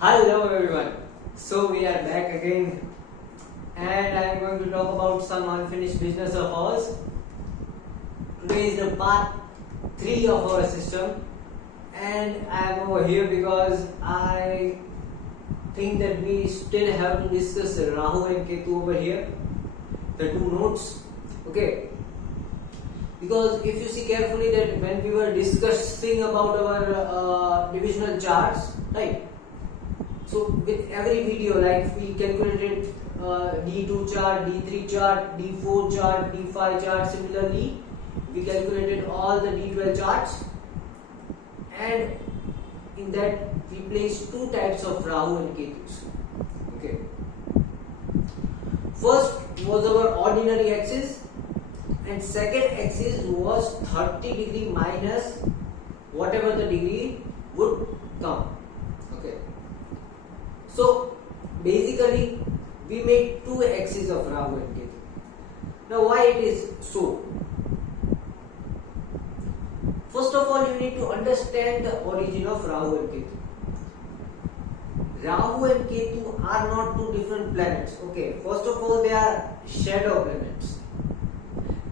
Hello everyone. So we are back again and I am going to talk about some unfinished business of ours. Today is the part 3 of our system and I am over here because I think that we still have to discuss Rahu and Ketu over here, the two nodes. Okay. Because if you see carefully that when we were discussing about our divisional charts, right? So with every video, like we calculated D2 chart, D3 chart, D4 chart, D5 chart. Similarly, we calculated all the D12 charts, and in that we placed two types of Rahu and Ketus. Okay. First was our ordinary axis, and second axis was 30 degree minus whatever the degree would come. Okay. So basically we made two axes of Rahu and Ketu. Now why it is so? First of all, you need to understand the origin of Rahu and Ketu. Rahu and Ketu are not two different planets. Okay, first of all, they are shadow planets.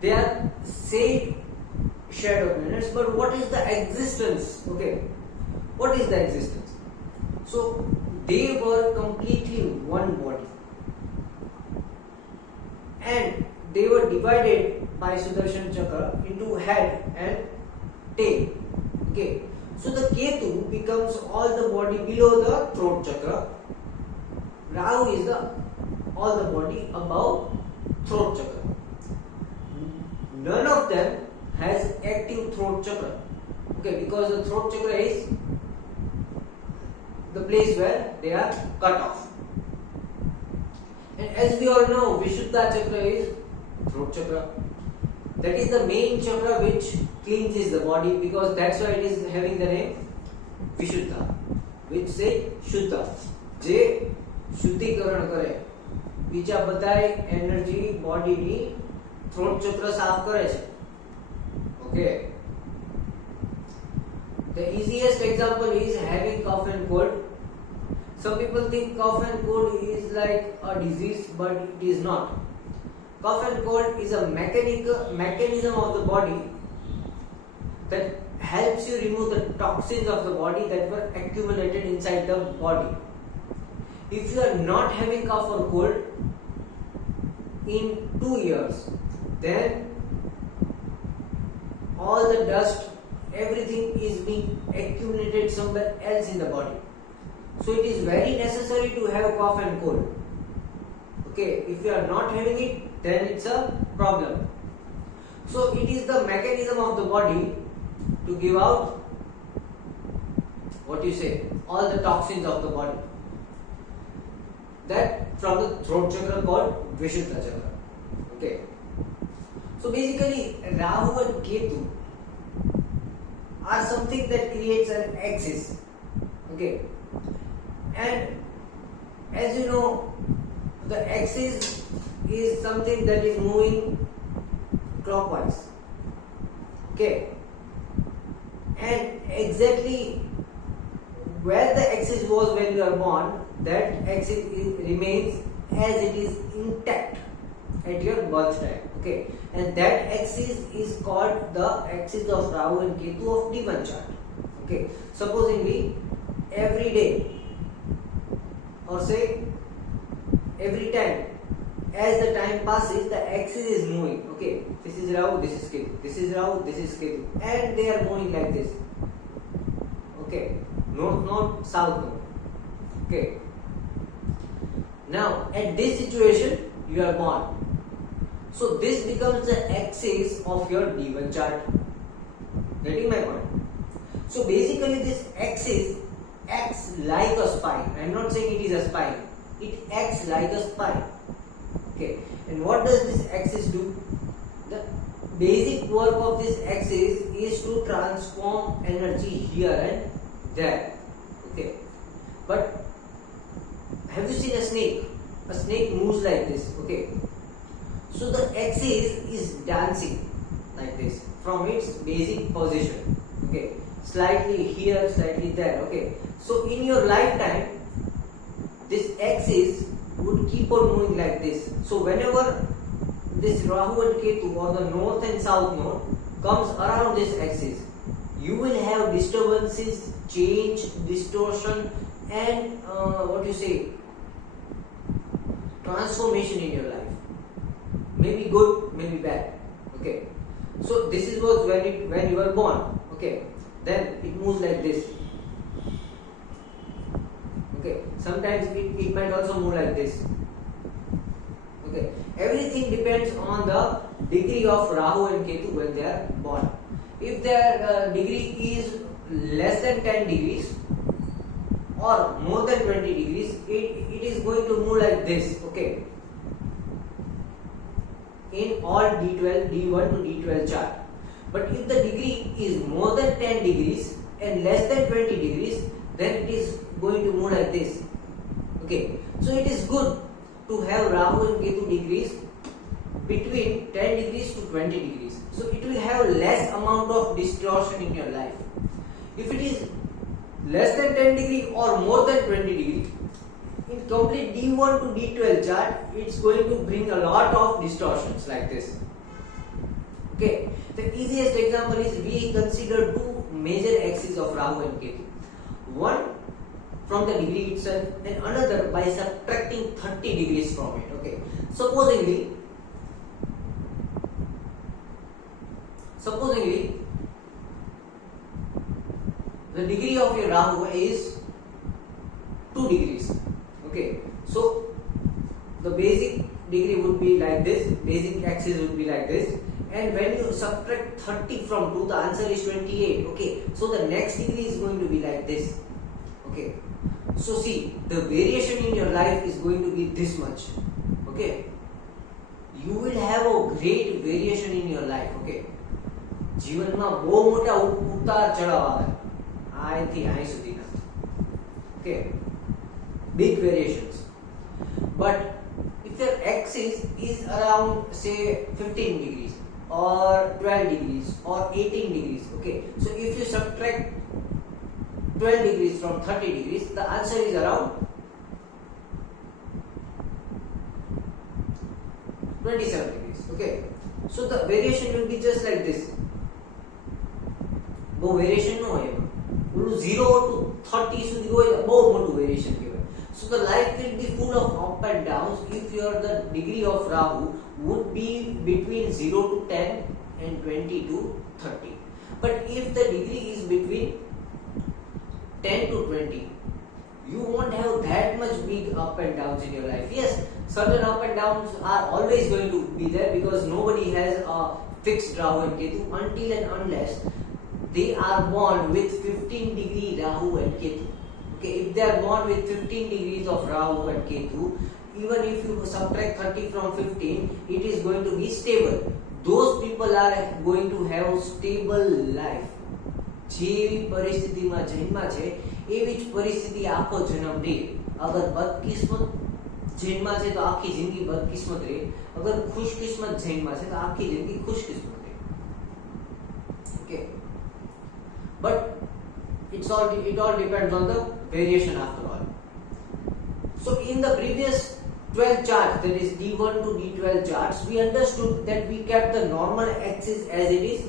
They are same shadow planets, but what is the existence? Okay, what is the existence? So they were completely one body and they were divided by Sudarshan Chakra into head and tail. Okay, so the Ketu becomes all the body below the throat chakra. Rahu is the all the body above throat chakra. None of them has active throat chakra. Okay, because the throat chakra is the place where they are cut off. And as we all know, Vishuddha chakra is throat chakra. That is the main chakra which cleanses the body, because that's why it is having the name Vishuddha, which say Shuddha. જે શુદ્ધિકરણ કરે, બીજા બધાય energy બોડીની throat ચક્ર સાફ કરે છે. Okay. The easiest example is having cough and cold. Some people think cough and cold is like a disease, but it is not. Cough and cold is a mechanism of the body that helps you remove the toxins of the body that were accumulated inside the body. If you are not having cough or cold in 2 years, then all the dust, everything is being accumulated somewhere else in the body. So it is very necessary to have cough and cold. Okay, if you are not having it, then it's a problem. So it is the mechanism of the body to give out, what you say, all the toxins of the body. That from the throat chakra called Vishuddha chakra. Okay. So basically Rahu and Ketu are something that creates an axis. Okay. And as you know, the axis is something that is moving clockwise. Okay. And exactly where the axis was when you are born, that axis remains as it is intact at your birth time. Okay. And that axis is called the axis of Rahu and Ketu of D1 chart. Okay. Supposingly every day, or say every time, as the time passes, the axis is moving. Okay, this is Rahu, this is Ketu, this is Rahu, this is Ketu, and they are moving like this. Okay, north, south, north. Okay. Now, at this situation, you are born. So this becomes the axis of your D1 chart. Getting my point? So basically, this axis acts like a spine. I am not saying it is a spine. It acts like a spine. Okay. And what does this axis do? The basic work of this axis is to transform energy here and there. Okay. But have you seen a snake? A snake moves like this. Okay. So the axis is dancing like this from its basic position. Okay. Slightly here, slightly there. Okay. So in your lifetime, this axis would keep on moving like this. So whenever this Rahu and Ketu or the north and south node comes around this axis, you will have disturbances, change, distortion, and transformation in your life. Maybe good, maybe bad. Okay. So this is was when you were born. Okay. Then it moves like this. Okay. Sometimes it might also move like this. Okay. Everything depends on the degree of Rahu and Ketu when they are born. If their degree is less than 10 degrees or more than 20 degrees, it is going to move like this. Okay. In all D12, D1 to D12 chart. But if the degree is more than 10 degrees and less than 20 degrees, then it is going to move like this. Okay. So it is good to have Rahu and Ketu degrees between 10 degrees to 20 degrees. So it will have less amount of distortion in your life. If it is less than 10 degree or more than 20 degree, in complete D1 to D12 chart, it's going to bring a lot of distortions like this. Okay, the easiest example is we consider two major axes of Rahu and Ketu. One from the degree itself and another by subtracting 30 degrees from it. Okay, supposingly the degree of your Rahu is 2 degrees. Okay, so the basic degree would be like this, basic axis would be like this, and when you subtract 30 from 2, the answer is 28. Okay, so the next degree is going to be like this. Okay, so see, the variation in your life is going to be this much. Okay, you will have a great variation in your life. Okay, જીવનમાં બહુ મોટા ઉતાર ચઢાવ આવે અહીંથી અહીં સુધીના. Okay, big variations. But if your axis is around say 15 degrees or 12 degrees or 18 degrees, okay, so if you subtract 12 degrees from 30 degrees, the answer is around 27 degrees. Okay, so the variation will be just like this. બહુ variation ન હોય એમાં. ઓલું 0 to 30 સુધી હોય તો બહુ મોટું વેરિએશન કહેવાય. So the life will be full of up and downs if the degree of Rahu would be between 0 to 10 and 20 to 30. But if the degree is between 10 to 20, you won't have that much big up and downs in your life. Yes, certain up and downs are always going to be there because nobody has a fixed Rahu and Ketu until and unless they are born with 15 degree Rahu and Ketu. Okay, if they are born with 15 degrees of Rahu and Ketu, even if you subtract 30 from 15, it is going to be stable. Those people are going to have stable life. જેવી પરિસ્થિતિમાં જન્મા છે એવી જ પરિસ્થિતિ આખો જન્મ રહે. અગર બદકિસ્મત જન્મા છે તો આખી જિંદગી બદકિસ્મત રહે. અગર ખુશકિસ્મત જન્મા છે તો આખી જિંદગી ખુશકિસ્મત રહે. Okay, but it all depends on the variation after all. So in the previous 12 charts, that is D1 to D12 charts, we understood that we kept the normal axis as it is.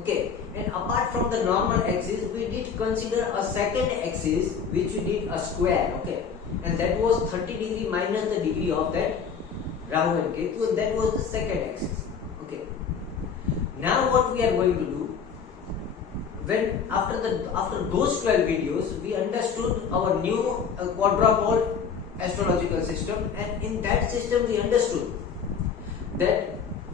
Okay, and apart from the normal axis, we did consider a second axis which we did a square. Okay, and that was 30 degree minus the degree of that Rahu and Ketu, and that was the second axis. Okay, now what we are going to do, when after those 12 videos, we understood our new quadrupole astrological system, and in that system we understood that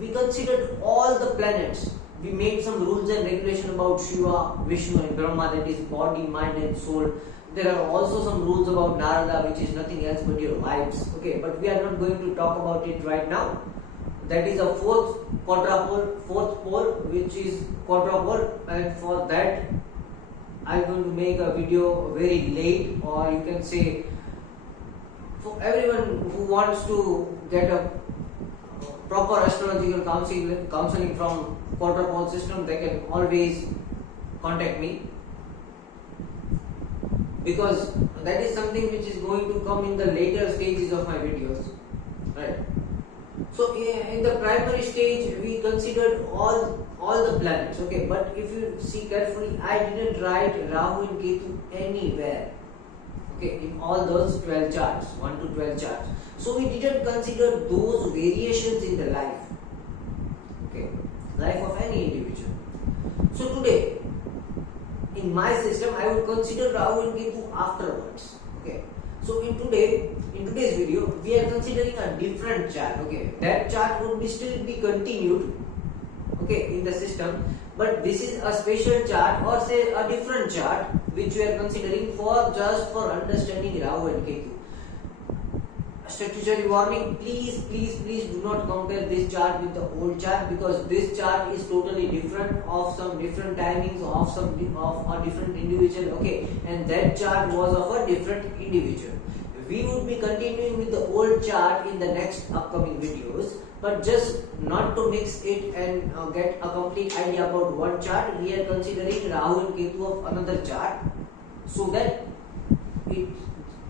we considered all the planets. We made some rules and regulation about Shiva, Vishnu and Brahma, that is body, mind and soul. There are also some rules about Narada, which is nothing else but your vibes. Okay, but we are not going to talk about it right now. That is a fourth pole, which is quadrupole, and for that I am going to make a video very late, or you can say for everyone who wants to get a proper astrological counseling from quadrupole system, they can always contact me. because that is something which is going to come in the later stages of my videos, right? So in the primary stage we considered all the planets, okay, but if you see carefully, I didn't write Rahu and Ketu anywhere, okay, in all those 12 charts, 1 to 12 charts. So we didn't consider those variations in the life, okay, life of any individual. So today, in my system, I would consider Rahu and Ketu afterwards, okay. So in today's video, we are considering a different chart, okay. That chart would be still be continued, okay, in the system, but this is a special chart, or say a different chart, which we are considering for just for understanding Rahu and Ketu. Statutory warning, please do not compare this chart with the old chart, because this chart is totally different, of some different timings, of a different individual, okay, and that chart was of a different individual. We would be continuing with the old chart in the next upcoming videos, but just not to mix it and get a complete idea about one chart, we are considering Rahu and Ketu of another chart, so that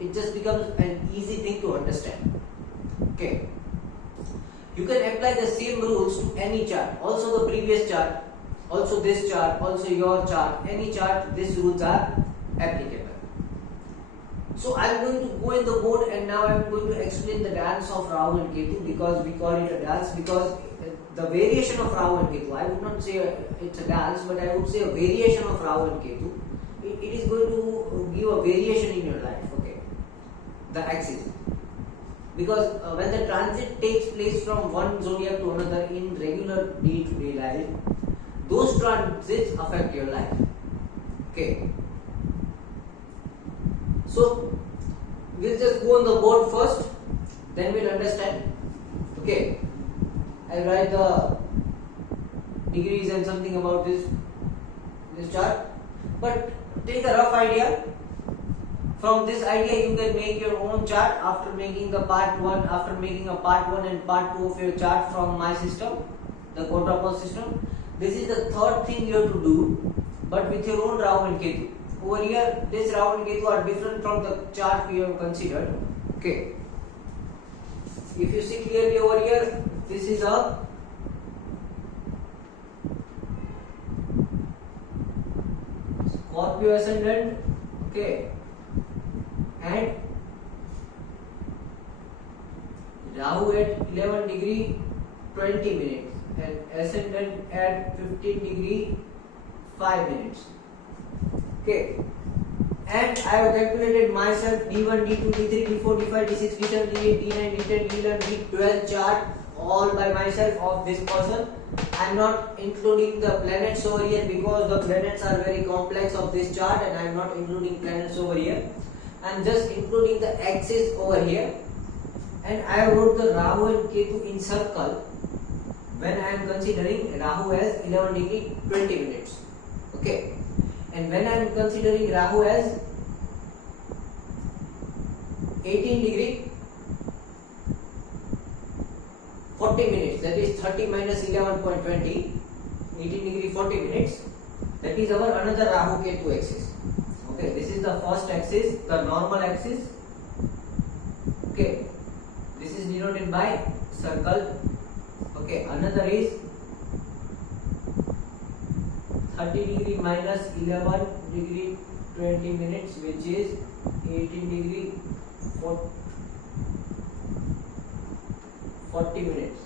it just becomes an easy thing to understand, okay. You can apply the same rules to any chart, also the previous chart, also this chart, also your chart, any chart, these rules are applicable. So I am going to go in the board, and now I am going to explain the dance of Rahu and Ketu, because we call it a dance, because the variation of Rahu and Ketu, I would not say it's a dance, but I would say a variation of Rahu and Ketu. It is going to give a variation in your life, okay, the axis, because when the transit takes place from one zodiac to another in regular day-to-day life, those transits affect your life, okay. So we'll just go on the board first, then we'll understand, okay. I'll write the degrees and something about this chart, but take a rough idea. From this idea you can make your own chart after making a part 1 and part 2 of your chart from my system, the Contrapost system. This is the third thing you have to do, but with your own Rahu and Ketu. Over here, this Rahu and Ketu are different from the chart we have considered, okay. If you see clearly over here, this is a Scorpio ascendant, okay, and Rahu at 11 degree 20 minutes and ascendant at 15 degree 5 minutes, okay. And I have calculated myself D1, D2, D3, D4, D5, D6, D7, D8, D9, D10, D11, D12 chart all by myself of this person. I am not including the planets over here, because the planets are very complex of this chart, and I am not including planets over here. I am just including the axis over here, and I wrote the Rahu and Ketu in circle when I am considering Rahu as 11 degree 20 minutes, okay. And when I am considering Rahu as 18 degree 40 minutes, that is 30 minus 11.20, 18 degree 40 minutes, that is our another Rahu Ketu axis, okay. This is the first axis, the normal axis, okay. This is denoted by circle, okay. Another is 30 degree minus 11 degree 20 minutes, which is 18 degree 40 minutes,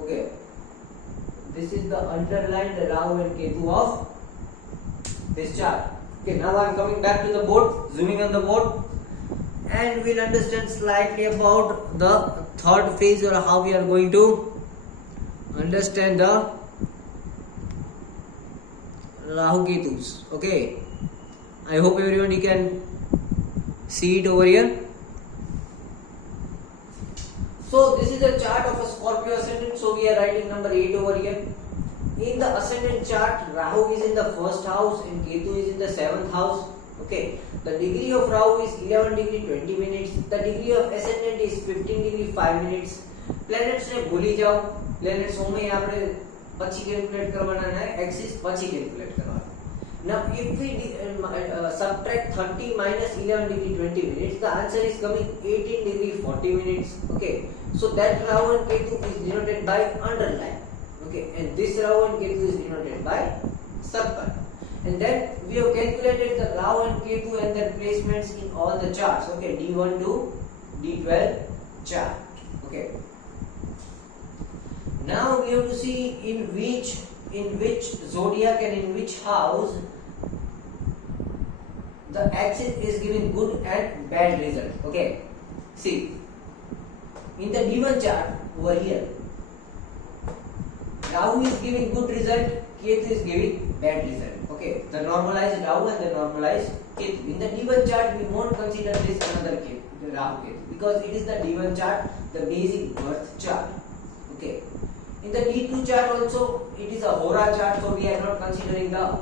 okay. This is the underlined Rahu and Ketu of this chart, okay. Now I am coming back to the board, zooming on the board, and we'll understand slightly about the third phase, or how we are going to understand the Rahu Ketus, okay. I hope everyone you can see it over here. So this is a chart of a Scorpio ascendant, so we are writing number 8 over here. In the ascendant chart, Rahu is in the first house and Ketu is in the 7th house, okay. The degree of Rahu is 11 degree 20 minutes, the degree of ascendant is 15 degree 5 minutes. Planets ने भूली जाओ, planets में આપણે પછી calculate કરવાના है, axis પછી calculate કરવાના. Now if we subtract 30 minus 11 degree 20 minutes, the answer is coming 18 degree 40 minutes. Okay, so that Rahu and Ketu is denoted by underline. Okay, and this Rahu and Ketu is denoted by circle. And then we have calculated the Rahu and Ketu and their placements in all the charts. Okay, D1 to D12 chart. Okay. Now we have to see in which zodiac and in which house the axis is giving good and bad result. Okay, see in the D1 chart over here, Rahu is giving good result, Ketu is giving bad result. Okay, the normalized Rahu and the normalized Ketu. In the D1 chart, we won't consider this another Ketu, the Rahu Ketu, because it is the D1 chart, the basic birth chart. Okay. In the D2 chart also, it is a Hora chart, so we are not considering the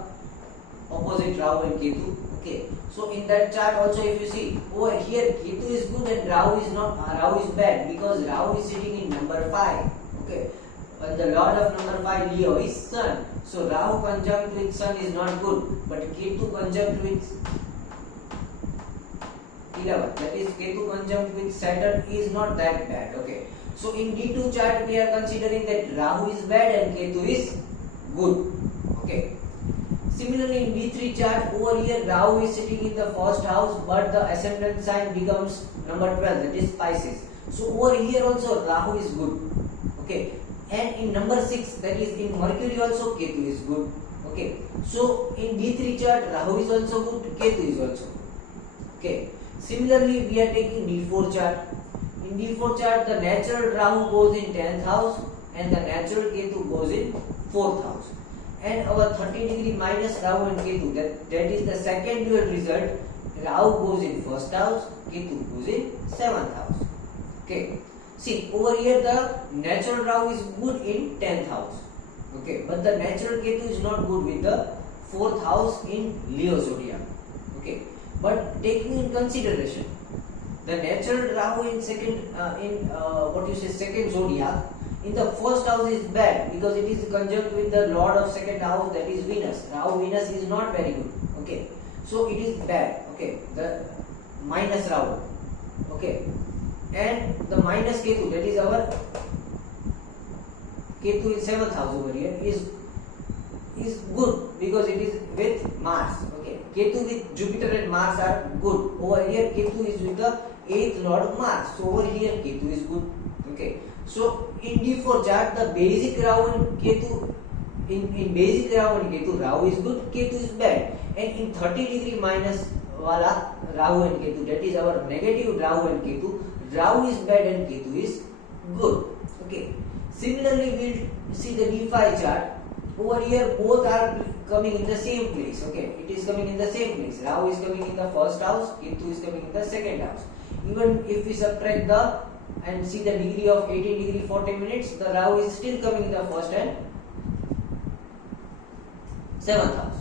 opposite Rahu and Ketu. Okay, so in that chart also, if you see over here, Ketu is good and Rahu is not. Rahu is bad because Rahu is sitting in number 5. Okay, and the lord of number 5 Leo is Sun. So Rahu conjunct with Sun is not good, but Ketu conjunct with 11. That is Ketu conjunct with Saturn is not that bad. Okay. So in D2 chart we are considering that Rahu is bad and Ketu is good. Okay. Similarly in D3 chart over here Rahu is sitting in the first house, but the ascendant sign becomes number 12, that is Pisces. So over here also Rahu is good. Okay. And in number 6, that is in Mercury also Ketu is good. Okay. So in D3 chart Rahu is also good, Ketu is also good. Okay. Similarly we are taking D4 chart. In D4 chart, the natural Rahu goes in 10th house and the natural Ketu goes in 4th house. And our 30 degree minus Rahu and Ketu, that is the second dual result. Rahu goes in 1st house, Ketu goes in 7th house. Okay. See, over here the natural Rahu is good in 10th house. Okay. But the natural Ketu is not good with the 4th house in Leo zodiac. Okay. But taking in consideration, the natural Rahu in second zodiac, in the first house is bad because it is conjunct with the lord of second house, that is Venus. Rahu Venus is not very good. Okay, so it is bad. Okay, the minus Rahu. Okay, and the minus Ketu, that is our Ketu in 7th house over here, is good because it is with Mars. Okay, Ketu with Jupiter and Mars are good. Over here Ketu is with the 8th lord of Mars. So over here Ketu is good. Okay. So in D4 chart, the basic Rahu and Ketu, in basic Rahu and Ketu, Rahu is good, Ketu is bad. And in 30 degree minus wala Rahu and Ketu, that is our negative Rahu and Ketu, Rahu is bad and Ketu is good. Okay. Similarly, we'll see the D5 chart. Over here both are coming in the same place. Okay, it is coming in the same place. Rahu is coming in the first house, Ketu is coming in the second house. Even if we subtract the and see the degree of 18 degree 40 minutes, the Rahu is still coming in the first and 7th house.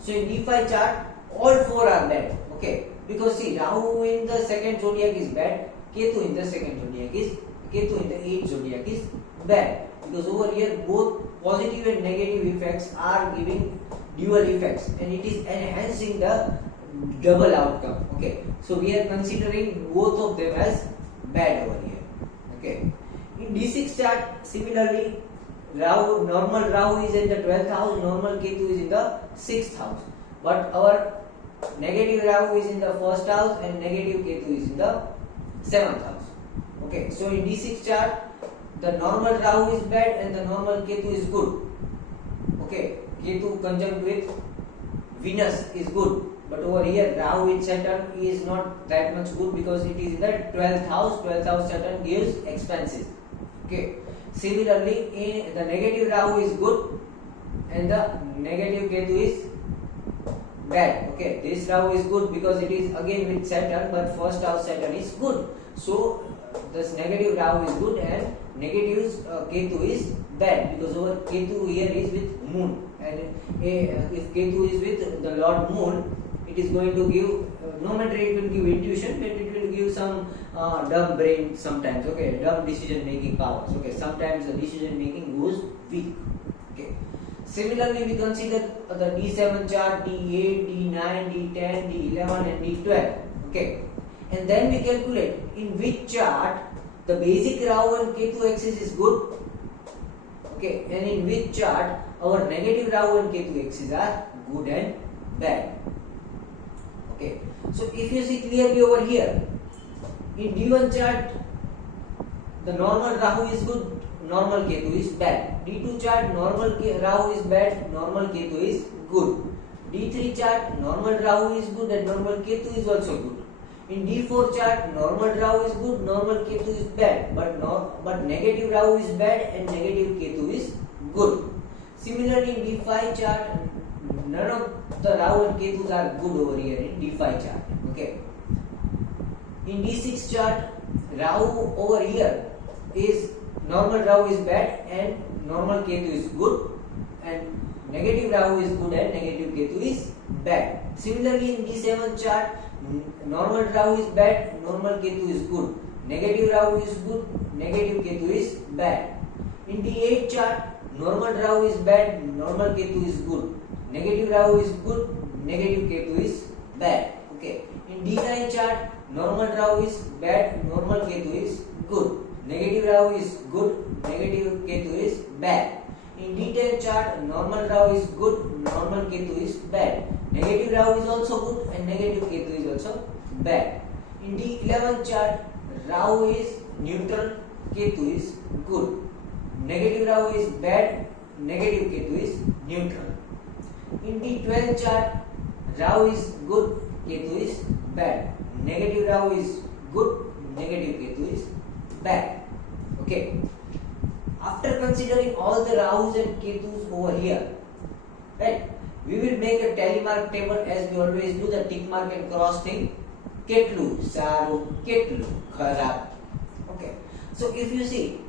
So in D5 chart, all 4 are bad. Okay, because see, Rahu in the second zodiac is bad, Ketu in the second zodiac is, Ketu in the 8th zodiac is bad. Because over here both positive and negative effects are giving dual effects and it is enhancing the double outcome. Okay, so we are considering both of them as bad over here. Okay, in D6 chart, similarly, Rahu, normal Rahu is in the 12th house, normal Ketu is in the 6th house. But our negative Rahu is in the 1st house and negative Ketu is in the 7th house. Okay, so in D6 chart, the normal Rahu is bad and the normal Ketu is good. Okay, Ketu conjunct with Venus is good. But over here Rahu with Saturn is not that much good because it is in the 12th house. 12th house Saturn gives expenses. Okay. Similarly, in the negative Rahu is good and the negative Ketu is bad. Okay. This Rahu is good because it is again with Saturn, but first house Saturn is good. So this negative Rahu is good and negative Ketu is bad because over Ketu here is with Moon, and if Ketu is with the Lord Moon, it is going to give, no matter it will give intuition, but it will give some dumb brain sometimes. Okay, dumb decision making powers. Okay, sometimes the decision making goes weak. Okay. Similarly, we consider the D7 chart, D8, D9, D10, D11 and D12. Okay. And then we calculate in which chart the basic Rahu and Ketu axis is good. Okay. And in which chart our negative Rahu and Ketu axis are good and bad. Okay. So if you see clearly over here, in D1 chart, the normal Rahu is good, normal Ketu is bad. D2 chart, normal Rahu is bad, normal Ketu is good. D3 chart, normal Rahu is good and normal Ketu is also good. In D4 chart, normal Rahu is good, normal Ketu is bad, but negative Rahu is bad and negative Ketu is good. Similarly, in D5 chart, none of the Rahu and Ketus are good over here in D5 chart. Okay. In D6 chart, Rahu over here is normal Rahu is bad and normal Ketu is good, and negative Rahu is good and negative Ketu is bad. Similarly, in D7 chart, normal Rahu is bad, normal Ketu is good. Negative Rahu is good, negative Ketu is bad. In D8 chart, normal Rahu is bad, normal Ketu is good. Negative Rahu is good, negative Ketu is bad. Okay. In D9 chart, normal Rahu is bad, normal Ketu is good. Negative Rahu is good, negative Ketu is bad. In D10 chart, normal Rahu is good, normal Ketu is bad. Negative Rahu is also good and negative Ketu is also bad. In D11 chart, Rahu is neutral, Ketu is good. Negative Rahu is bad, negative Ketu is neutral. In D12 chart, Rahu is good, Ketu is bad. Negative Rahu is good, negative Ketu is bad. Okay. After considering all the Rahus and Ketus over here, right, we will make a tally mark table as we always do, the tick mark and cross thing. Ketlu, saru, ketlu, kharab. Okay. So if you see,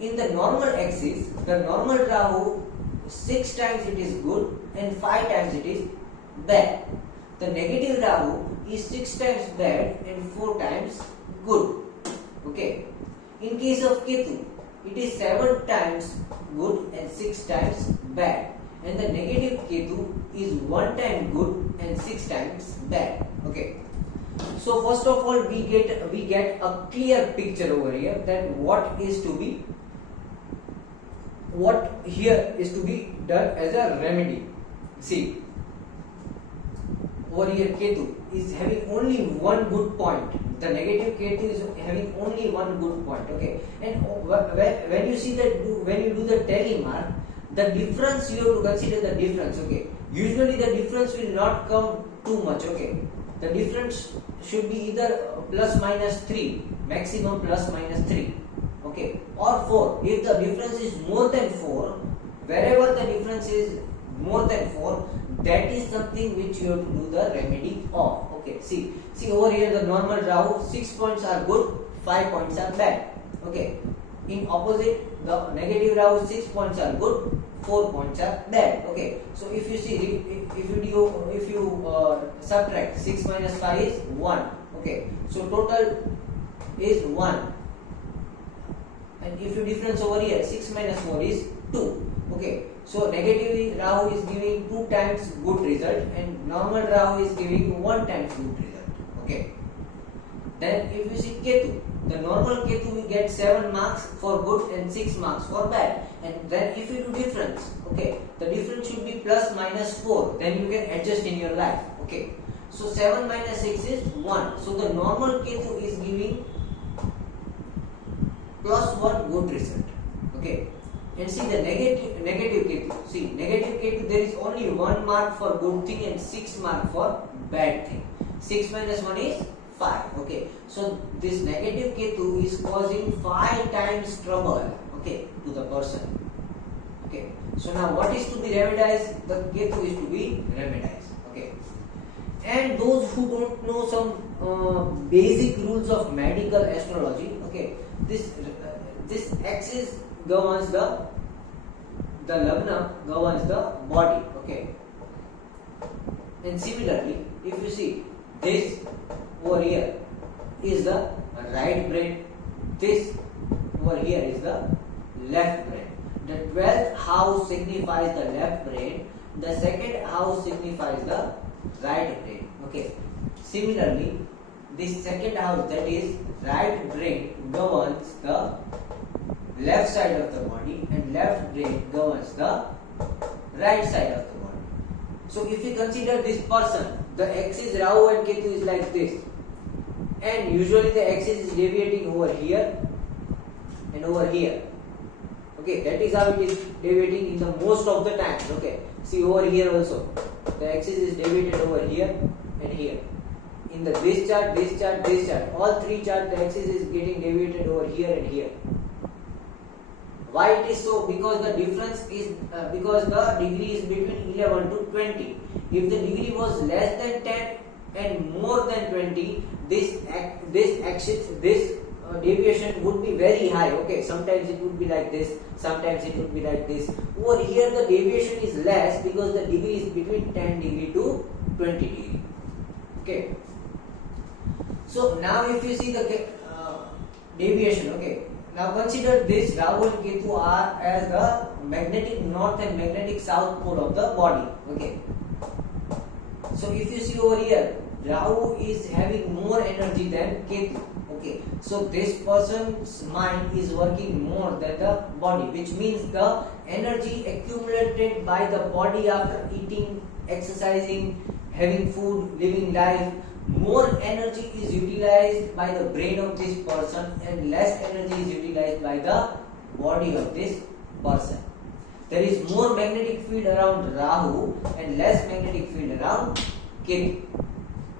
in the normal axis, the normal Rahu 6 times it is good and 5 times it is bad. The negative Rahu is 6 times bad and 4 times good. Okay. In case of Ketu, it is 7 times good and 6 times bad. And the negative Ketu is 1 time good and 6 times bad. Okay. So first of all, we get a clear picture over here that what here is to be done as a remedy. See, over here Ketu is having only one good point. The negative Ketu is having only one good point. Okay, and when you see that, when you do the tally mark, the difference you have to consider the difference. Okay, usually the difference will not come too much. Okay, the difference should be either plus minus 3, maximum plus minus 3. Okay, or 4. If the difference is more than 4, wherever the difference is more than 4, that is something which you have to do the remedy of. Okay, see over here the normal Rahu, 6 points are good, 5 points are bad. Okay, in opposite, the negative Rahu, 6 points are good, 4 points are bad. Okay, so if you see, if you subtract 6 minus 5 is 1. Okay, so total is 1. And if you difference over here, 6 minus 4 is 2. Okay, so negative Rahu is giving 2 times good result and normal Rahu is giving 1 times good result. Okay, then if you see Ketu, the normal Ketu will get 7 marks for good and 6 marks for bad. And then if you do difference, okay, the difference should be plus minus 4, then you can adjust in your life. Okay, so 7 minus 6 is 1. So the normal Ketu is giving plus 1 good result. Okay, and see the negative Ketu. See, negative Ketu, there is only 1 mark for good thing and 6 mark for bad thing. 6 minus 1 is 5. Okay, so this negative Ketu is causing 5 times trouble, okay, to the person. Okay, so now what is to be remedied? The Ketu is to be remedied. Okay, and those who don't know some basic rules of medical astrology, okay, this axis governs the lagna governs the body. Okay, and similarly, if you see, this over here is the right brain, this over here is the left brain. the 12th house signifies the left brain, the second house signifies the right brain. Okay. Similarly, this second house, that is right brain, governs the left side of the body and left brain governs the right side of the body. So if you consider this person, the axis Rahu and Ketu is like this, and usually the axis is deviating over here and over here. Okay, that is how it is deviating in the most of the times. Okay, see over here also, the axis is deviated over here and here. In the this chart, all three charts, the axis is getting deviated over here and here. Why it is so? Because the difference is because the degree is between 11 to 20. If the degree was less than 10 and more than 20, this deviation would be very high. Okay, sometimes it would be like this, sometimes it would be like this. Over here the deviation is less because the degree is between 10 degree to 20 degree. Okay. So now if you see the deviation, okay. Now consider this Rahu and Ketu are as the magnetic north and magnetic south pole of the body. Okay. So if you see over here, Rahu is having more energy than Ketu. Okay. So this person's mind is working more than the body, which means the energy accumulated by the body after eating, exercising, having food, living life, more energy is utilized by the brain of this person and less energy is utilized by the body of this person. There is more magnetic field around Rahu and less magnetic field around Ketu.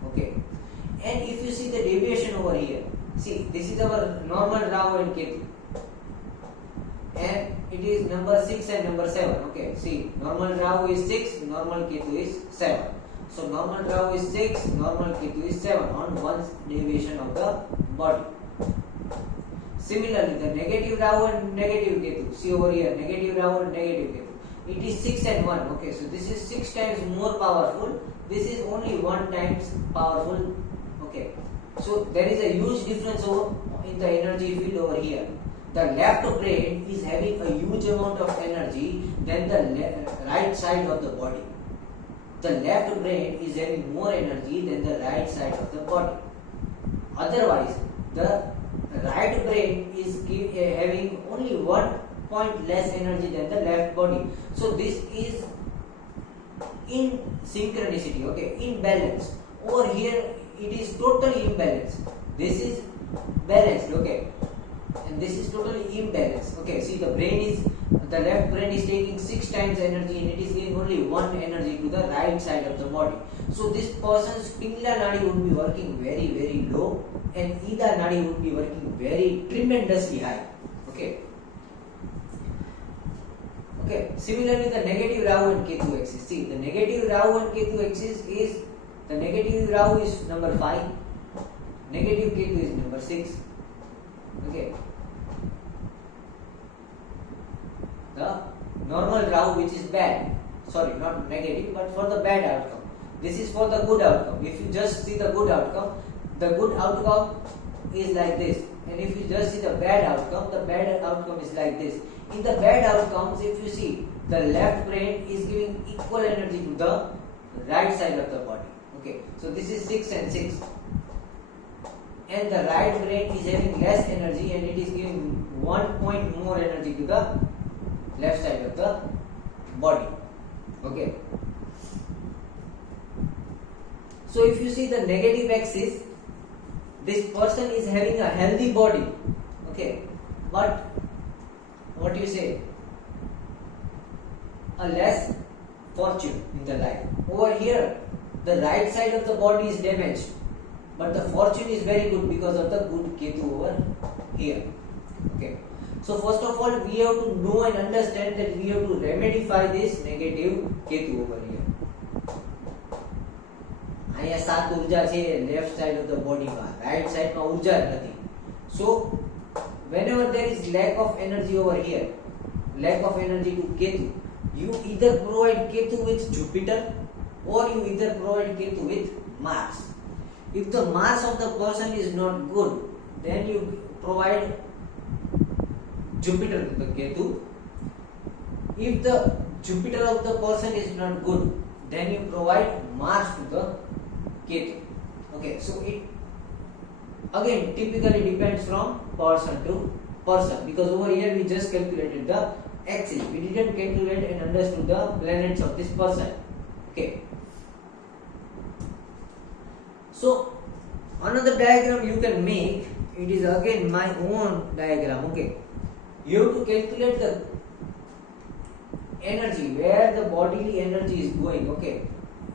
Okay. And if you see the deviation over here, see this is our normal Rahu and Ketu. And it is number 6 and number 7. Okay. See, normal Rahu is 6, normal Ketu is 7. So normal Rahu is 6, normal Ketu is 7 on one deviation of the body. Similarly, the negative Rahu and negative Ketu, see over here, negative Rahu and negative Ketu, it is 6 and 1. Okay, so this is 6 times more powerful, this is only 1 times powerful. Okay, so there is a huge difference in the energy field over here. The left brain is having a huge amount of energy than the right side of the body. The left brain is having more energy than the right side of the body. Otherwise, the right brain is having only 1 point less energy than the left body. So this is in synchronicity, okay, in balance. Over here, it is totally imbalanced. This is balanced, okay, and this is totally imbalanced. Okay, see the left brain is taking 6 times energy and it is giving only 1 energy to the right side of the body. So this person's Pingla Nadi would be working very, very low and Ida Nadi would be working very tremendously high. Okay. Okay. Similarly, the negative Rahu and Ketu axis. See, the negative Rahu and Ketu axis is, the negative Rahu is number 5, negative Ketu is number 6. Okay. The normal Rahu, which is bad, sorry, not negative, but for the bad outcome. This is for the good outcome. If you just see the good outcome is like this. And if you just see the bad outcome is like this. In the bad outcomes, if you see, the left brain is giving equal energy to the right side of the body. Okay, so this is 6 and 6. And the right brain is having less energy and it is giving 1 point more energy to the left side of the body. Okay. So if you see the negative axis, this person is having a healthy body. Okay. But what do you say? A less fortune in the life. Over here, the right side of the body is damaged, but the fortune is very good because of the good Ketu over here. Okay. So first of all, we have to know and understand that we have to remedify this negative Ketu over here. અહીંયા 7 ઉર્જા છે left side of the બોડીમાં, right સાઈડમાં ઉર્જા નથી. So whenever there is lack of energy over here, lack of energy to Ketu, you either provide Ketu with Jupiter or you either provide Ketu with Mars. If the Mars of the person is not good, then you provide Jupiter to the Ketu. if the Jupiter of the person is not good, then you provide Mars to the Ketu. Okay, so it again typically depends from person to person, because over here we just calculated the axis, we didn't calculate and understood the planets of this person. Okay, so another diagram you can make, it is again my own diagram. Okay, you have to calculate the energy, where the bodily energy is going. Okay,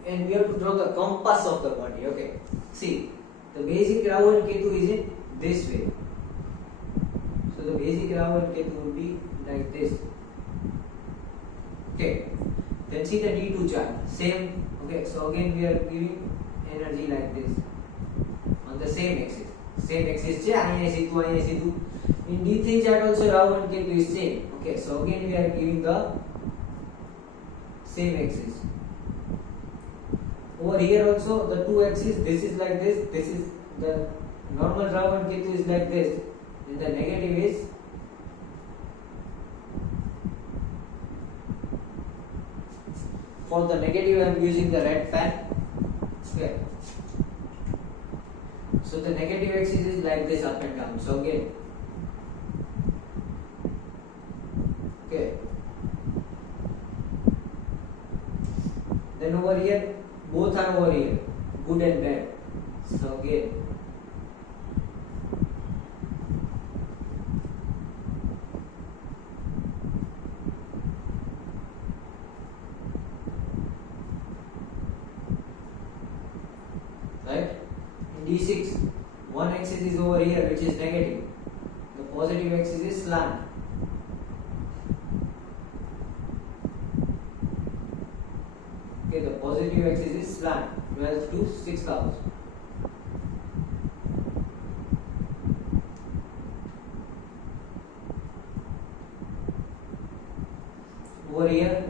and we have to draw the compass of the body. Okay, see, the basic Rahu and Ketu is in this way. So the basic Rahu and Ketu will be like this. Okay, then see the D2 chart, same. Okay, so again we are giving energy like this on the same axis. Same axis છે, અહીંયા સીધું અહીંયા સીધું. In D3 chart also Rahu and Ketu is same. Okay, so again we are giving the same axis. Over here also the two axes, this is like this, this is the normal Rahu and Ketu is like this, and the negative is for the negative I am using the red pen. Okay, so the negative axis is like this, up and down. So again, okay, then over here both are over here, good and bad. So again, right, in D6 one axis is over here which is negative, the positive axis is slant. Okay, the positive axis is slant, 12 to 6 hours. Over here,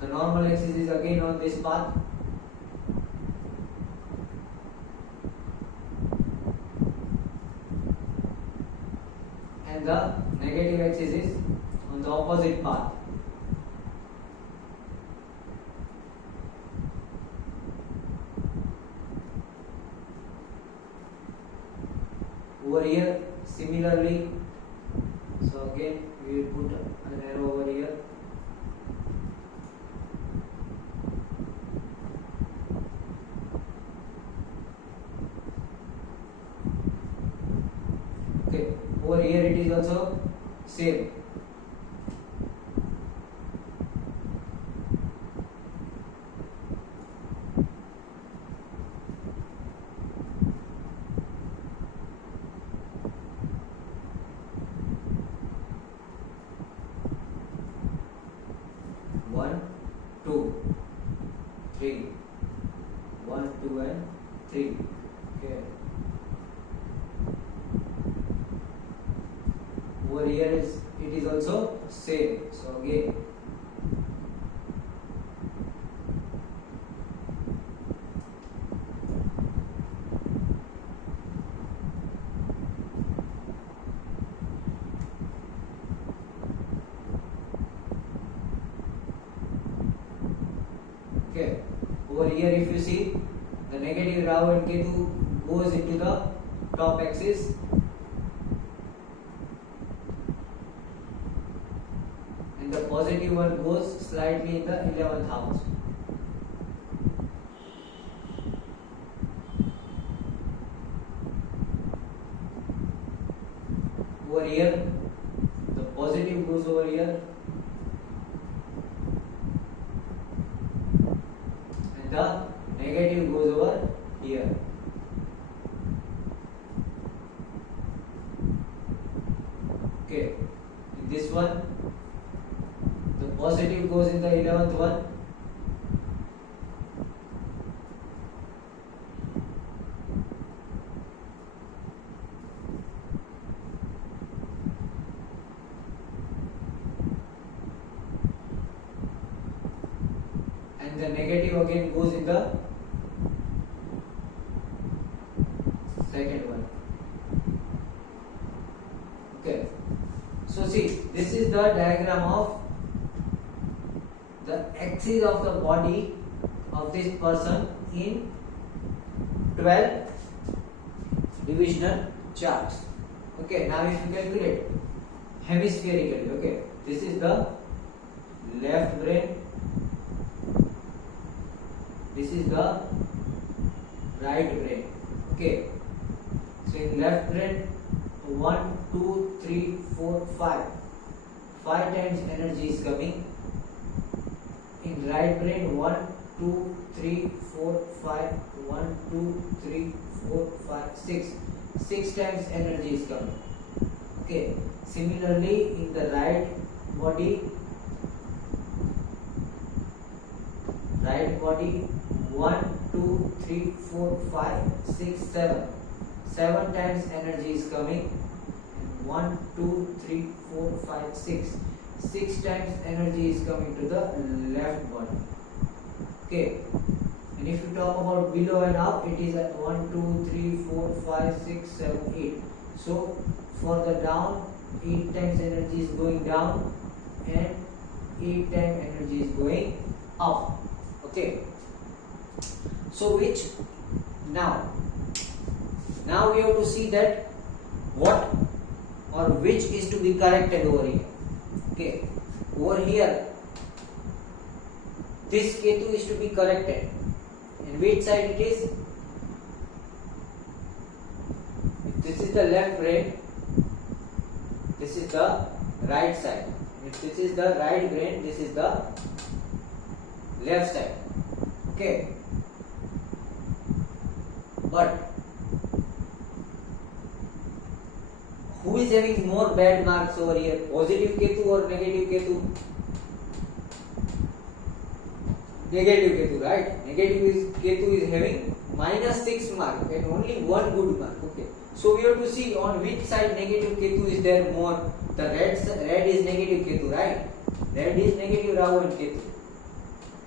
the normal axis is again on this path. And the negative axis is on the opposite path. Over here similarly, so again we will put an arrow over here. Okay, over here it is also same. One, two, three. 1, 2 and 3. Okay. Over here it is also same. So again, okay. Over here if you see, the negative Rahu and Ketu goes into the top axis, and the positive one goes slightly in the 11th house. Over here, the positive goes over here, and the negative goes over here. Okay, in this one, the positive goes in the 11th one, and the negative again goes in the second one. Okay, so see, this is the diagram of the axis of the body of this person in 12 divisional charts. Okay, now if you calculate hemispherically, okay, this is the left brain, this is the right brain. Okay, so in left brain 1, 2, 3, 4, 5. 5 times energy is coming. In right brain 1, 2, 3, 4, 5. 1, 2, 3, 4, 5, 6. 6 times energy is coming. Okay. Similarly, in the right body 1, 2, 3, 4, 5, 6, 7. 7 times energy is coming. 1, 2, 3, 4, 5, 6. 6 times energy is coming to the left body. Okay. And if you talk about below and up, it is at 1, 2, 3, 4, 5, 6, 7, 8. So for the down, 8 times energy is going down and 8 times energy is going up. Okay. So which now we have to see that what or which is to be corrected over here. Okay, over here this Ketu is to be corrected, and which side it is? If this is the left brain, this is the right side. If this is the right brain, this is the left side. Okay, but who is having more bad marks over here? Positive Ketu or negative Ketu? Negative Ketu, right? Negative Ketu is having -6 mark and only one good mark. Okay. So we have to see on which side negative Ketu is there more. The red is negative Ketu, right? Red is negative Rahu and Ketu,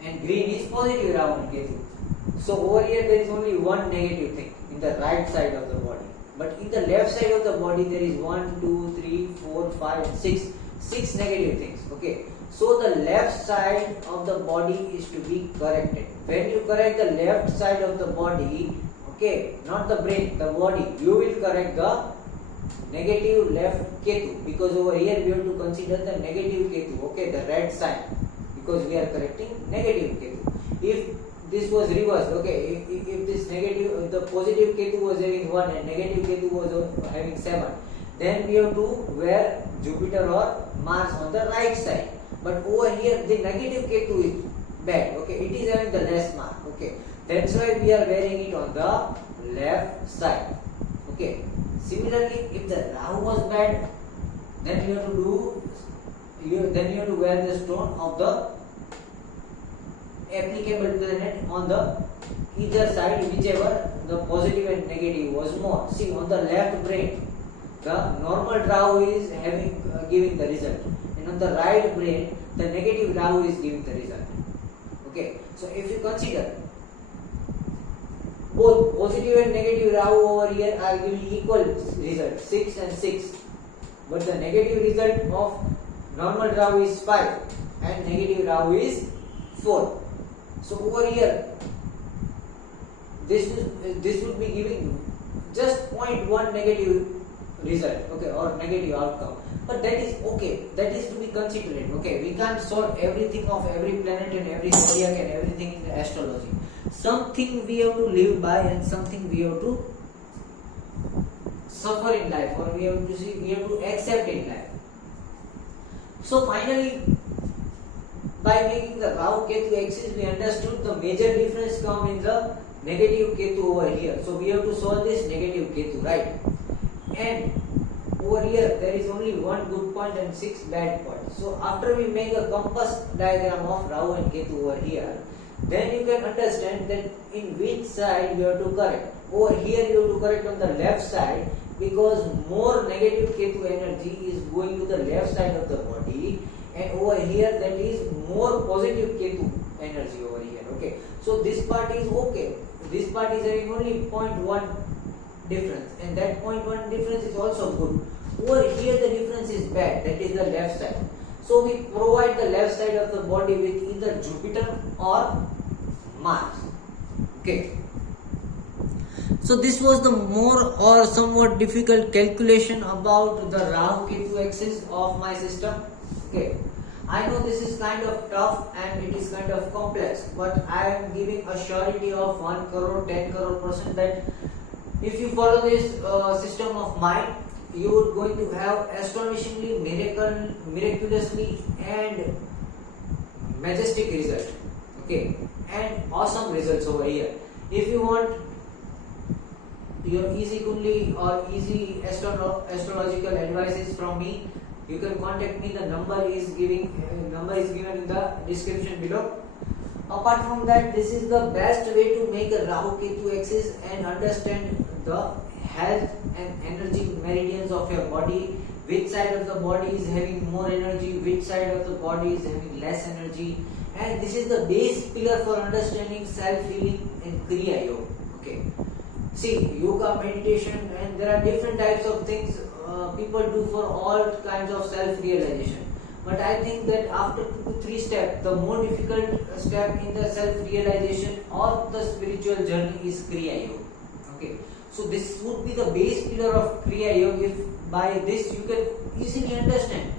and green is positive Rahu and Ketu. So over here there is only one negative thing in the right side of the body. But in the left side of the body there is 1, 2, 3, 4, 5 and 6. 6 negative things. Okay. So the left side of the body is to be corrected. When you correct the left side of the body, okay, not the brain, the body, you will correct the negative left Ketu, because over here we have to consider the negative Ketu, okay, the red side, because we are correcting negative Ketu. If this was reversed, okay, if this negative, the positive Ketu was having 1 and negative Ketu was having 7, then we have to wear Jupiter or Mars on the right side. But over here the negative Ketu is bad, okay, it is having the less mark, okay, that's why we are wearing it on the left side. Okay. Similarly, if the Rahu was bad, then you have to wear the stone of the applicable planet on the either side, whichever the positive and negative was more. See, on the left brain, the normal Rahu is giving the result, and on the right brain, the negative Rahu is giving the result. Okay, so if you consider both positive and negative Rahu over here are giving equal result, 6 and 6, but the negative result of normal Rahu is 5 and negative Rahu is 4. So over here this would be giving just 0.1 negative result, okay, or negative outcome, but that is okay, that is to be considered. Okay, we can't solve everything of every planet and every zodiac and everything in the astrology. Something we have to live by and something we have to suffer in life, or we have to accept in life. So finally, by making the Rahu Ketu axis, we understood the major difference come in the negative Ketu over here. So we have to solve this negative Ketu, right? And over here there is only one good point and 6 bad points. So after we make a compass diagram of Rahu and Ketu over here, then you can understand that in which side you have to correct. Over here you have to correct on the left side, because more negative Ketu energy is going to the left side of the body, and over here that is more positive Ketu energy over here. Okay, so this part is okay. This part is having only 0.1 difference, and that 0.1 difference is also good. Over here the difference is bad, that is the left side. So we provide the left side of the body with either Jupiter or Mars. Okay. So this was the more or somewhat difficult calculation about the Rahu Ketu axis of my system. Okay. I know this is kind of tough and it is kind of complex, but I am giving a surety of 1 crore, 10 crore % that if you follow this system of mine, you are going to have astonishingly, miraculously and majestic result. Okay, and awesome results over here. If you want your easy kundli or easy astrological advices from me, you can contact me. The number is given in the description below. Apart from that, this is the best way to make a Rahu Ketu axis and understand the health and energy meridians of your body. Which side of the body is having more energy, which side of the body is having less energy, and this is the base pillar for understanding self-healing and Kriya Yoga. Okay. See, yoga, meditation, and there are different types of things people do for all kinds of self-realization. But I think that after 2 to 3 steps, the more difficult step in the self-realization or the spiritual journey is Kriya Yoga. Okay, so this would be the base pillar of Kriya Yoga. If by this you can easily understand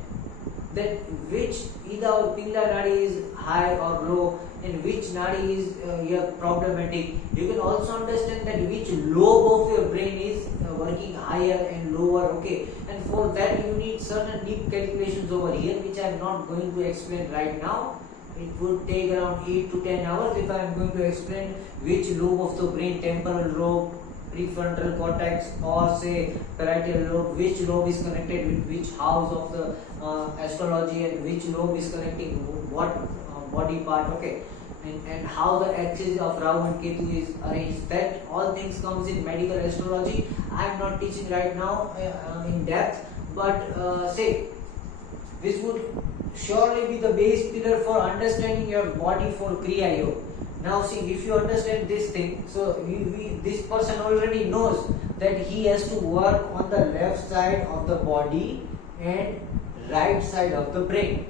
that which either Pingla Nadi is high or low and which Nadi is problematic. You can also understand that which lobe of your brain is working higher and lower. Okay, and for that you need certain deep calculations over here, which I am not going to explain right now. It would take around 8 to 10 hours if I am going to explain which lobe of the brain, temporal lobe, prefrontal cortex, or say parietal lobe, which lobe is connected with which house of the astrology, and which lobe is connecting what body part. Okay, and how the axis of Rahu and Ketu is arranged. That all things comes in medical astrology. I am not teaching right now in depth, but say this would surely be the base pillar for understanding your body for Kriya Yoga. Now see, if you understand this thing, so this person already knows that he has to work on the left side of the body and right side of the brain.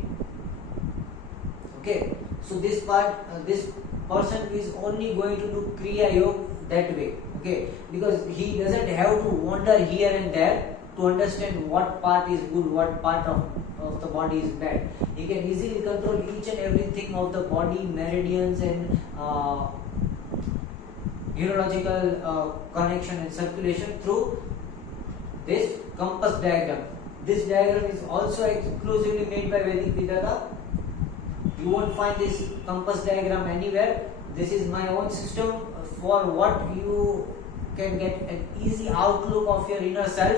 Okay, so this person is only going to do Kriya Yoga that way. Okay, because he doesn't have to wander here and there to understand what part is good, what part of the body is bad. He can easily control each and everything of the body, meridians and neurological connection and circulation through this compass diagram. This diagram is also exclusively made by Vedic Vedanta. You won't find this compass diagram anywhere. This is my own system for what you can get an easy outlook of your inner self.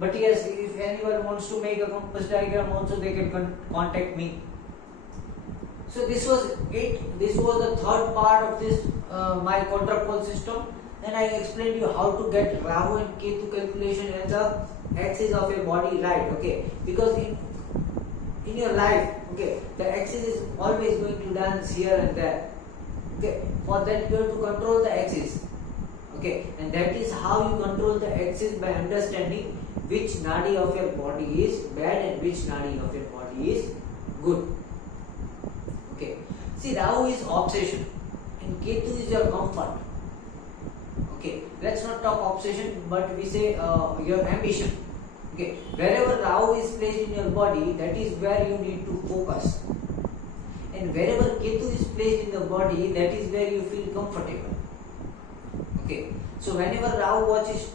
But yes, if anyone wants to make a compass diagram also, they can contact me. So this was it. This was the third part of this my contrapole system. Then I explained you how to get Rahu and Ketu calculation and the axis of your body right. Okay, because in your life, okay, the axis is always going to dance here and there. Okay, for that you have to control the axis. Okay, and that is how you control the axis, by understanding which nadi of your body is bad and which nadi of your body is good. Okay, see, Rahu is obsession and Ketu is your comfort. Okay, let's not talk obsession, but we say your ambition. Okay, wherever Rahu is placed in your body, that is where you need to focus. And wherever Ketu is placed in the body, that is where you feel comfortable. Okay, so whenever Rahu watches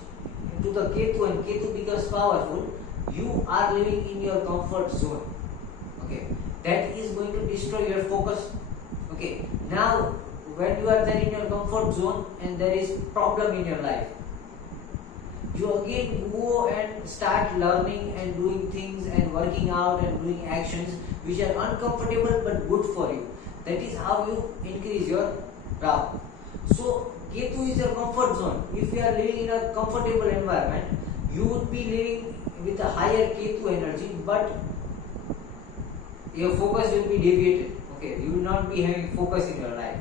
to the Ketu and Ketu becomes powerful, you are living in your comfort zone. Okay, that is going to destroy your focus. Okay, now when you are there in your comfort zone and there is problem in your life, you again go and start learning and doing things and working out and doing actions which are uncomfortable but good for you. That is how you increase your Rahu. So Ketu is your comfort zone. If you are living in a comfortable environment, you would be living with a higher Ketu energy, but your focus will be deviated. Okay, you will not be having focus in your life.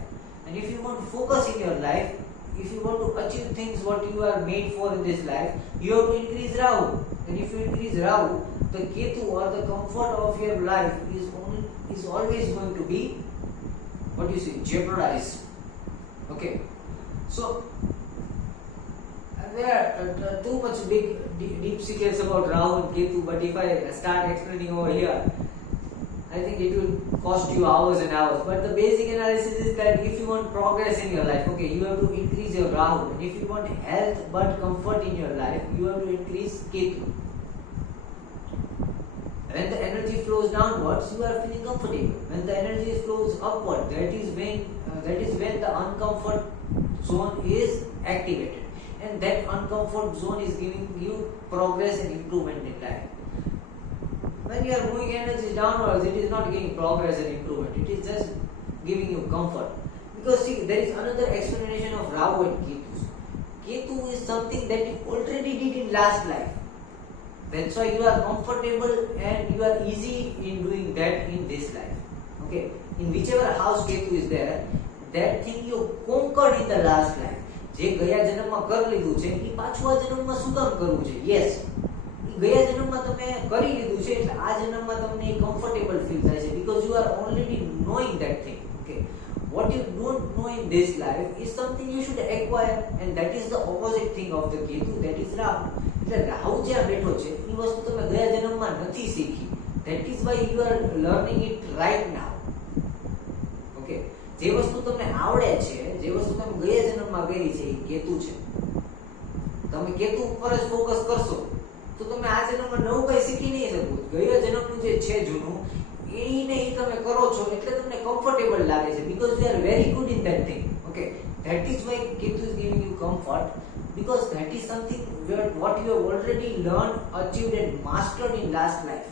And if you want focus in your life, if you want to achieve things what you are made for in this life, you have to increase Rahu. And if you increase Rahu, the Ketu or the comfort of your life is always going to be, what do you say, jeopardized. Okay, so there are too much deep secrets about Rahu and Ketu, but if I start explaining over here, I think it will cost you hours and hours. But the basic analysis is that if you want progress in your life, okay, you have to increase your Rahu. And if you want health but comfort in your life, you have to increase Ketu. When the energy flows downwards, you are feeling comfortable. When the energy flows upward, that is when the uncomfort zone is activated, and that uncomfort zone is giving you progress and improvement in life. When you are moving energy downwards, it is not giving progress and improvement. It is just giving you comfort. Because see, there is another explanation of Rahu and Ketu. Ketu is something that you already did in last life. That's why you are comfortable and you are easy in doing that in this life. Okay, in whichever house Ketu is there, that thing you conquered in the last life. જે ગયા જન્મમાં કરી લીધું છે એ પાછું આ જન્મમાં શું કામ કરવું છે? યસ, ગયા જન્મમાં તમે કરી લીધું છે એટલે આ જન્મમાં તમને કમ્ફર્ટેબલ ફીલ થાય છે because you are already knowing that thing. Okay, what you don't know in this life is something you should acquire, and that is the opposite thing of the Ketu, that is Rahu. એટલે રાહુ જ્યાં બેઠો છે એ વસ્તુ તમે ગયા જન્મમાં નથી શીખી. That is why you are learning it right now. Okay, જે વસ્તુ તમને આવડે છે, જે વસ્તુ તમે ગયા જન્મમાં કરી છે એ કેતુ છે. તમે કેતુ ઉપર જ ફોકસ કરશો તો તમે આ જન્મમાં નવું કઈ શીખી નહીં શકો. ગયા જન્મનું જે છે જૂનું એને ઈ તમે કરો છો એટલે તમને કમ્ફર્ટેબલ લાગે છે because you are very good in that thing. Okay, that is why Ketu is giving you comfort, because that is something what you have already learned, achieved and mastered in last life.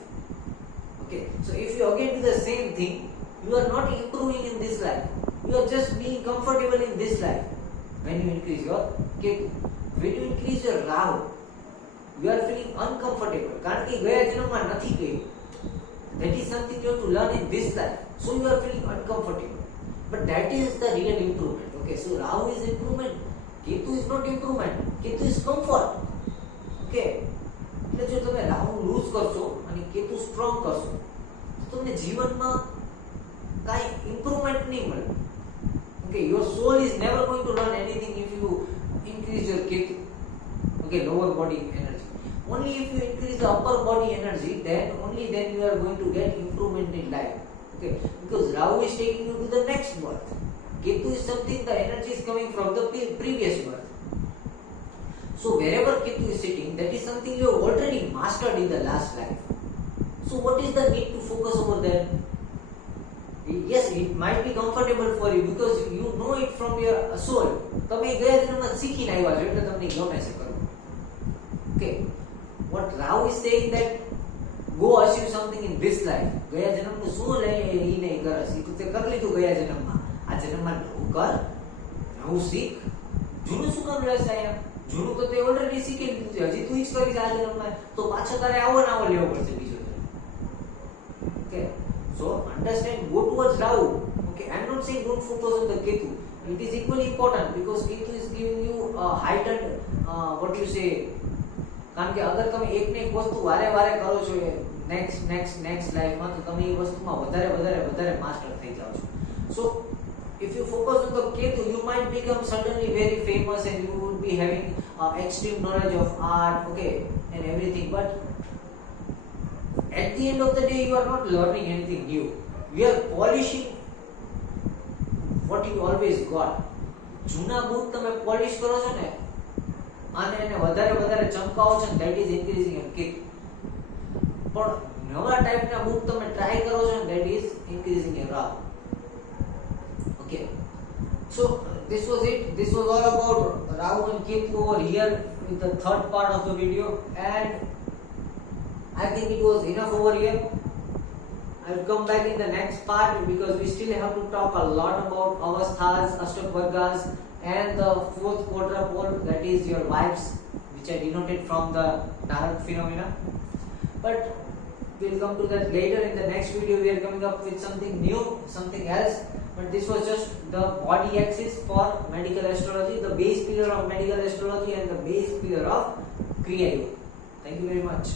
Okay, so if you again do the same thing, you are not improving in this life. You are just being comfortable in this life. When you increase your Ketu, when you increase your Rahu, you are feeling uncomfortable. કારણ કે ગયા જન્મમાં નથી ગયું. That is something you have to learn in this life. So you are feeling uncomfortable. But that is the real improvement. Okay, so Rahu is improvement. Ketu is not improvement. Ketu is comfort. Okay. એટલે જો તમે Rahu loose કરશો અને Ketu strong કરશો તો તમને જીવનમાં કાંઈ ઇમ્પ્રુવમેન્ટ નહીં મળે. Okay, your soul is never going to learn anything if you increase your Ketu. Okay, lower body energy. Only if you increase the upper body energy, only then you are going to get improvement in life. Okay, because Rahu is taking you to the next birth. Ketu is something, the energy is coming from the previous birth. So wherever Ketu is sitting, that is something you have already mastered in the last life. So what is the need to focus over there? Yes, it might be comfortable for you because you know it from your soul. તમે ગયા જન્મમાં શીખીને આવ્યા છો એટલે તમને ગમે છે કરવું. Okay, what Rahu is saying that go achieve something in this life. ગયા જન્મનું શું લઈ ઈ નહીં કરસ, ઈ તો તે કરી લીધું ગયા જન્મમાં. આ જન્મમાં નવું કર, નવું શીખ. જૂનું શું કામ લેશે અહીંયા? જૂનું તો તે ઓલરેડી શીખી લીધું છે, હજી તું ઈ જ કરીશ આ જન્મમાં, તો પાછો તારે આવો ને આવો લેવો પડશે બીજો. Okay, so understand, go towards Rahu. Okay, I'm not saying don't focus on the Ketu. It is equally important because Ketu is giving you a heightened, what you say, કારણ કે અગર તમે એક ને એક વસ્તુ વારે વારે કરો છો નેક્સ્ટ લાઈફમાં તો તમે એ વસ્તુમાં વધારે માસ્ટર થઈ જાઓ છો. So if you focus on the Ketu, you might become suddenly very famous and you will be having extreme knowledge of art, okay, and everything. But at the end of the day, you are not learning anything new. You are polishing what you always got. જૂના book તમે polish કરો છો ને અને એને વધારે ચમકાવો છો ને, that is increasing your Ketu. પણ નવા ટાઈપના બુક તમે ટ્રાય કરો છો ને, that is increasing your Rahu. Okay, so this was it. This was all about Rahu and Ketu over here with the third part of the video, and I think it was enough over here. I'll come back in the next part because we still have to talk a lot about avasthas, ashtakvargas, and the fourth quadrupole, that is your vibes, which I denoted from the Tarot phenomena. But we'll come to that later. In the next video, we are coming up with something new, something else. But this was just the body axis for medical astrology, the base pillar of medical astrology and the base pillar of Kriya Yoga. Thank you very much.